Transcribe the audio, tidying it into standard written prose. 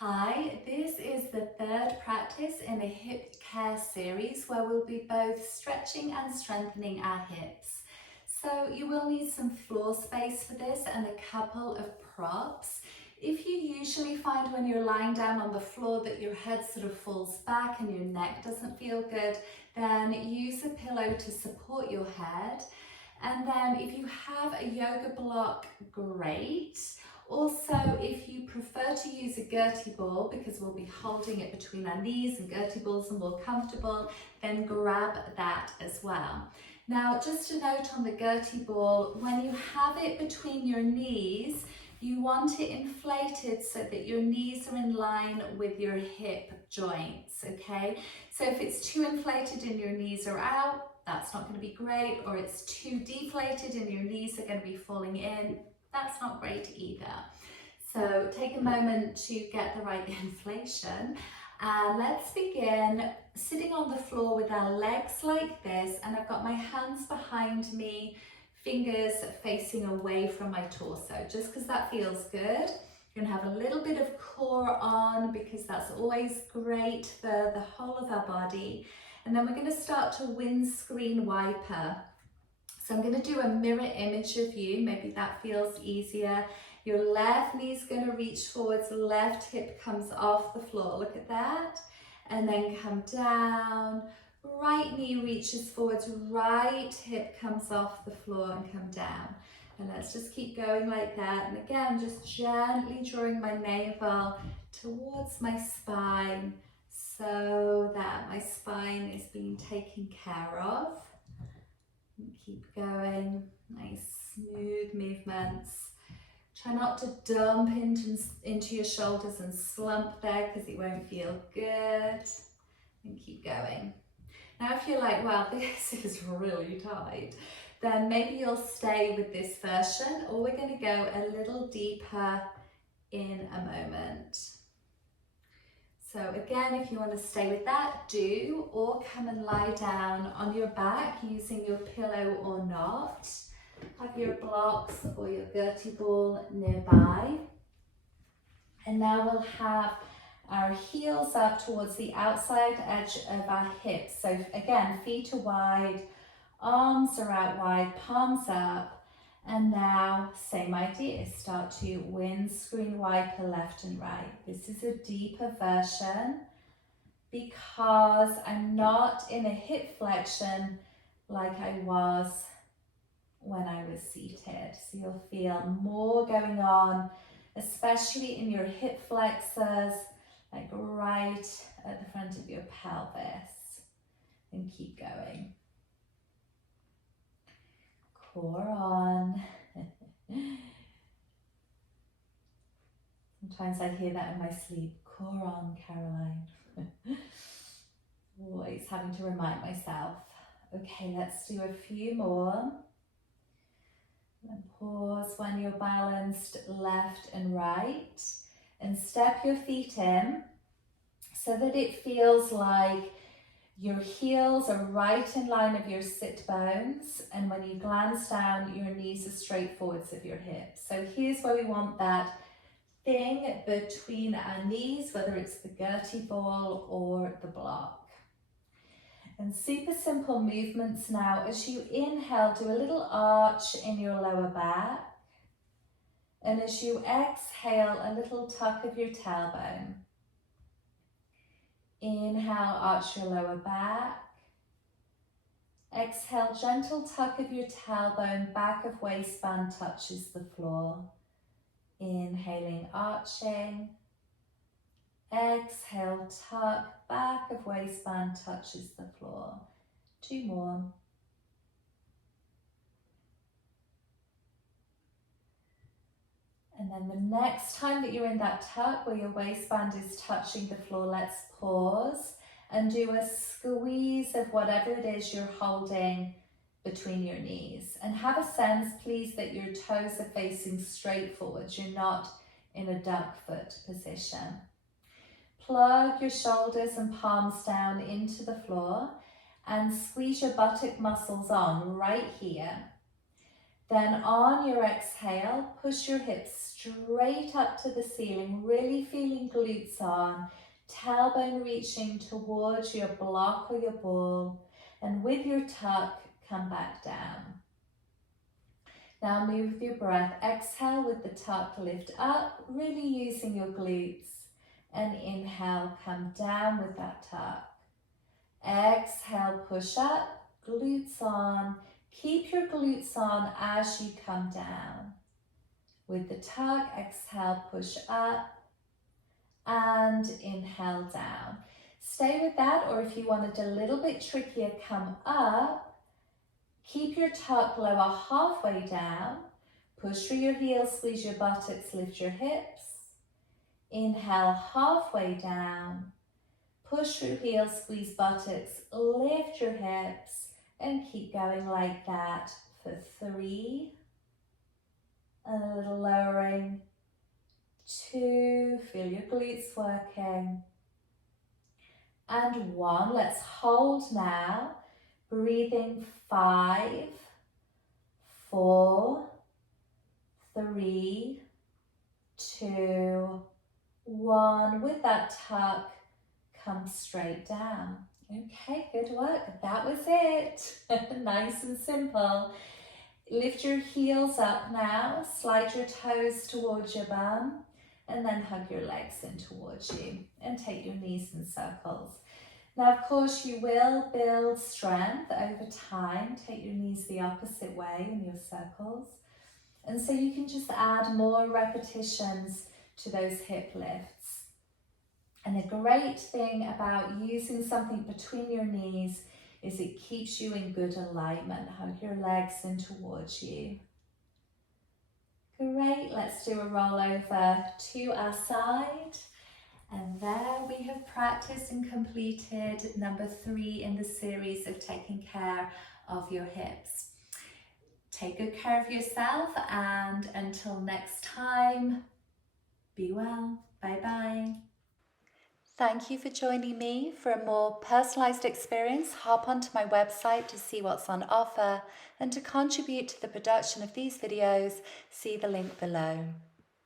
Hi, this is the third practice in a hip care series where we'll be both stretching and strengthening our hips. So you will need some floor space for this and a couple of props. If you usually find when you're lying down on the floor that your head sort of falls back and your neck doesn't feel good, then use a pillow to support your head. And then if you have a yoga block, great. Also, if you prefer to use a Gertie ball, because we'll be holding it between our knees and Gertie balls are more comfortable, then grab that as well. Now, just a note on the Gertie ball, when you have it between your knees, you want it inflated so that your knees are in line with your hip joints, okay? So if it's too inflated and your knees are out, that's not going to be great, or it's too deflated and your knees are going to be falling in, that's not great either. So take a moment to get the right inflation, and let's begin sitting on the floor with our legs like this, and I've got my hands behind me, fingers facing away from my torso, just because that feels good. You're going to have a little bit of core on because that's always great for the whole of our body. And then we're going to start to windscreen wiper. So I'm going to do a mirror image of you, maybe that feels easier. Your left knee's going to reach forwards, left hip comes off the floor, look at that. And then come down, right knee reaches forwards, right hip comes off the floor and come down. And let's just keep going like that. And again, just gently drawing my navel towards my spine so that my spine is being taken care of. And keep going, nice smooth movements. Try not to dump into your shoulders and slump there because it won't feel good. And keep going. Now if you're like, wow, this is really tight, then maybe you'll stay with this version, or we're going to go a little deeper in a moment. So again, if you want to stay with that, do, or come and lie down on your back using your pillow or not. Have your blocks or your Gertie ball nearby. And now we'll have our heels up towards the outside edge of our hips. So again, feet are wide, arms are out wide, palms up. And now, same idea, start to windscreen wiper left and right. This is a deeper version because I'm not in a hip flexion like I was when I was seated. So you'll feel more going on, especially in your hip flexors, like right at the front of your pelvis. And keep going. Core on. Sometimes I hear that in my sleep. Core on, Caroline. Always having to remind myself. Okay, let's do a few more. And pause when you're balanced left and right. And step your feet in so that it feels like your heels are right in line of your sit bones, and when you glance down, your knees are straight forwards of your hips. So here's where we want that thing between our knees, whether it's the Gertie ball or the block. And super simple movements now. As you inhale, do a little arch in your lower back. And as you exhale, a little tuck of your tailbone. Inhale, arch your lower back. Exhale, gentle tuck of your tailbone, back of waistband touches the floor. Inhaling, arching. Exhale, tuck, back of waistband touches the floor. 2 more. And then the next time that you're in that tuck where your waistband is touching the floor, let's pause and do a squeeze of whatever it is you're holding between your knees. And have a sense, please, that your toes are facing straight forwards. You're not in a duck foot position. Plug your shoulders and palms down into the floor and squeeze your buttock muscles on right here. Then on your exhale, push your hips straight up to the ceiling, really feeling glutes on, tailbone reaching towards your block or your ball, and with your tuck, come back down. Now move with your breath. Exhale with the tuck, lift up, really using your glutes. And inhale, come down with that tuck. Exhale, push up, glutes on. Keep your glutes on as you come down. With the tuck, exhale, push up and inhale down. Stay with that, or if you want it a little bit trickier, come up. Keep your tuck lower halfway down. Push through your heels, squeeze your buttocks, lift your hips. Inhale, halfway down. Push through heels, squeeze buttocks, lift your hips, and keep going like that for 3. And a little lowering. 2, feel your glutes working. And 1, let's hold now. Breathing 5, 4, 3, 2, 1. With that tuck, come straight down. Okay, good work. That was it. Nice and simple. Lift your heels up now. Slide your toes towards your bum. And then hug your legs in towards you. And take your knees in circles. Now, of course, you will build strength over time. Take your knees the opposite way in your circles. And so you can just add more repetitions to those hip lifts. And the great thing about using something between your knees is it keeps you in good alignment. Hug your legs in towards you. Great, let's do a roll over to our side. And there we have practiced and completed number 3 in the series of taking care of your hips. Take good care of yourself, and until next time, be well. Bye-bye. Thank you for joining me. For a more personalised experience, hop onto my website to see what's on offer, and to contribute to the production of these videos, see the link below.